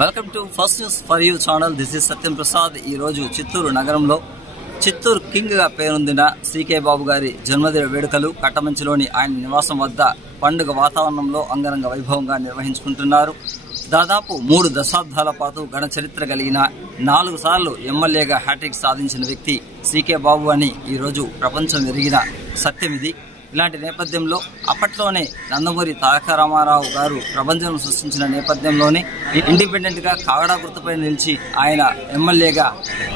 Welcome to first news for you channel. This is Satyam Prasad. ఈ రోజు చిత్తూరు నగరంలో చిత్తూరు కింగ్ గా పేరొందిన సీకే బాబు గారి జన్మదిన వేడుకలు కట్టమంచిలోని ఆయన నివాసం వద్ద పండుగ వాతావరణంలో అంగరంగ వైభవంగా నిర్వహించుకుంటున్నారు. దాదాపు 3 దశాబ్దాల పాటు ఘన చరిత్ర కలిగిన 4 సార్లు ఎమ్మెల్యేగా హ్యాట్రిక్ సాధించిన వ్యక్తి సీకే బాబు అని ఈరోజు ప్రపంచం ఎరిగిన సత్యం ఇది. ఇలాంటి నేపథ్యంలో అప్పట్లోనే నందమూరి తారక రామారావు గారు ప్రపంచం సృష్టించిన నేపథ్యంలోనే ఇండిపెండెంట్ గా కాగడా గుర్తుపై నిలిచి ఆయన ఎమ్మెల్యేగా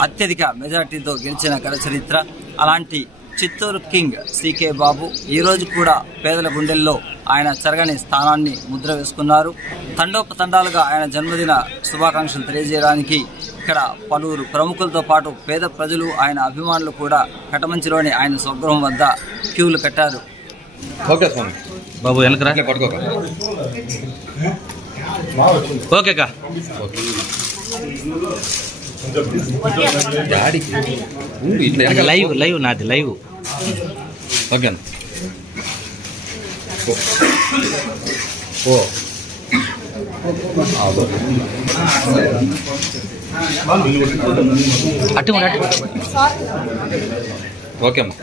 అత్యధిక మెజార్టీతో గెలిచిన ఘన చరిత్ర. అలాంటి చిత్తూరు కింగ్ సీకే బాబు ఈ రోజు కూడా పేదల గుండెల్లో ఆయన చెరగని స్థానాన్ని ముద్ర వేసుకున్నారు. తండోపతండాలుగా ఆయన జన్మదిన శుభాకాంక్షలు తెలియజేయడానికి ఇక్కడ పలువురు ప్రముఖులతో పాటు పేద ప్రజలు ఆయన అభిమానులు కూడా కటమంచిలోని ఆయన స్వగృహం వద్ద క్యూలు కట్టారు. ఓకే స్వామి బాబు వెనకరా పట్టుకోక ఓకేకా లైవ్ లైవ్ నాది లైవ్ ఓకే ఓ అటు ఓకే అమ్మా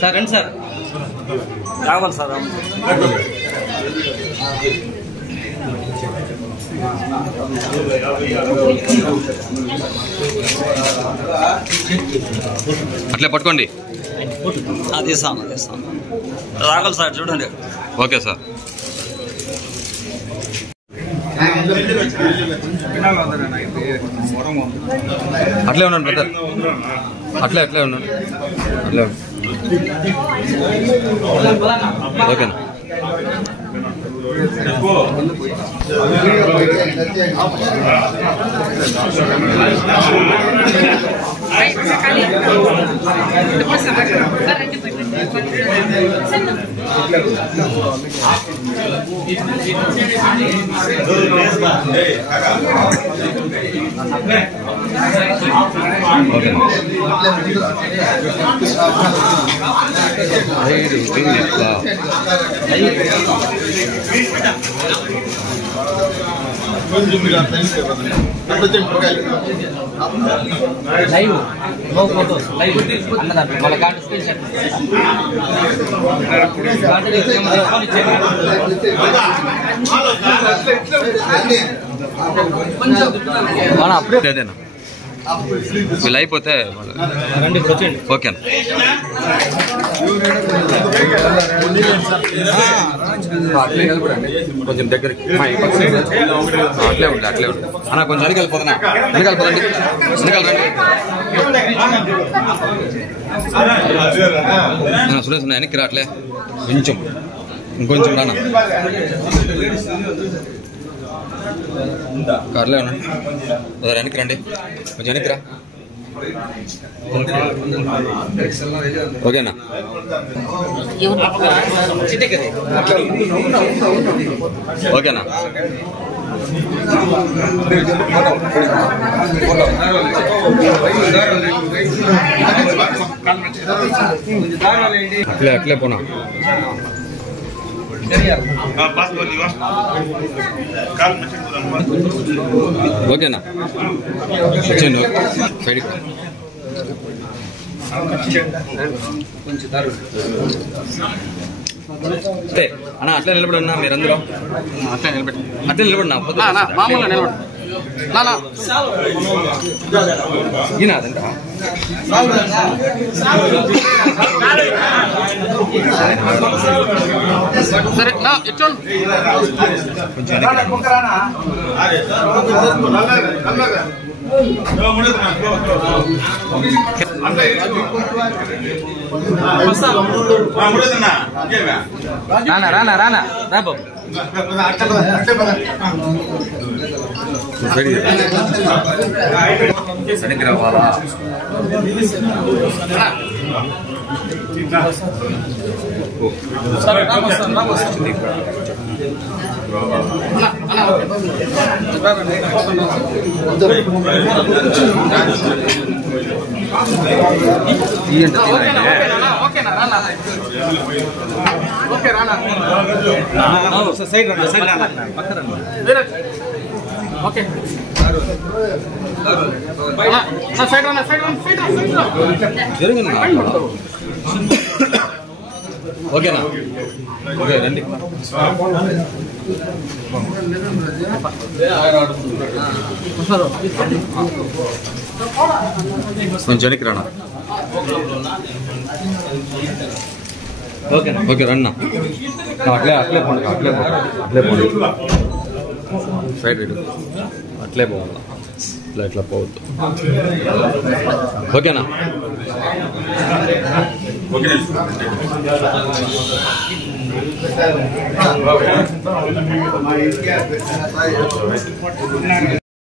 సార్ రండి సార్ రావాలి సార్. అట్లే పట్టుకోండి. తీస్తాను రాగలు సార్ చూడండి. ఓకే సార్ అట్లే ఉన్నాను బ్రదర్ అట్లే ఉన్నాను అట్లే ఓకేనా లైవ్ నో ఫోటోస్ లైవ్ అన్నదాంట్లో వాళ్ళ కార్డు స్క్రీన్ షాట్ మన అప్పుడే అదేనా వీళ్ళు అయిపోతే ఓకేనా కొంచెం దగ్గరికి అట్లే ఉండి అన్న కొంచెం వెనకాలిపోతున్నా వెనకాలిపోదండి సురేష్ వెనక్కి రాట్లే ఇంకొంచెం రానా కార్లే ఉన్నా వెనక్కి రండి కొంచెం వెనక్కి రా ఓకేనా ఓకేనా అట్లే పోనా ఓకేనా వచ్చేయండి సైడ్కి అన్న అట్లా నిలబడి ఉన్నా మీరందరూ అట్లా నిలబడినా మామూలుగా నిలబడి ఈనాదంట సరే రానా రా బాబు సరిగ్గా రావాలా ఓకేనా ఓకే రానా సైడ్ రండి సైడ్ రానా పక్కన రండి ఓకే సైడ్ రానా సైడ్ జరిగింది ఓకేనా ఓకే రండి కొంచెం వెనక్కి రానా ఓకేనా ఓకే రన్నా అట్లే అట్లే పోండి అట్లే పోండి సైడ్ రీడు అట్లే పోవాలి ఇట్లా ఇట్లా పోవద్దు ఓకేనా ఓకే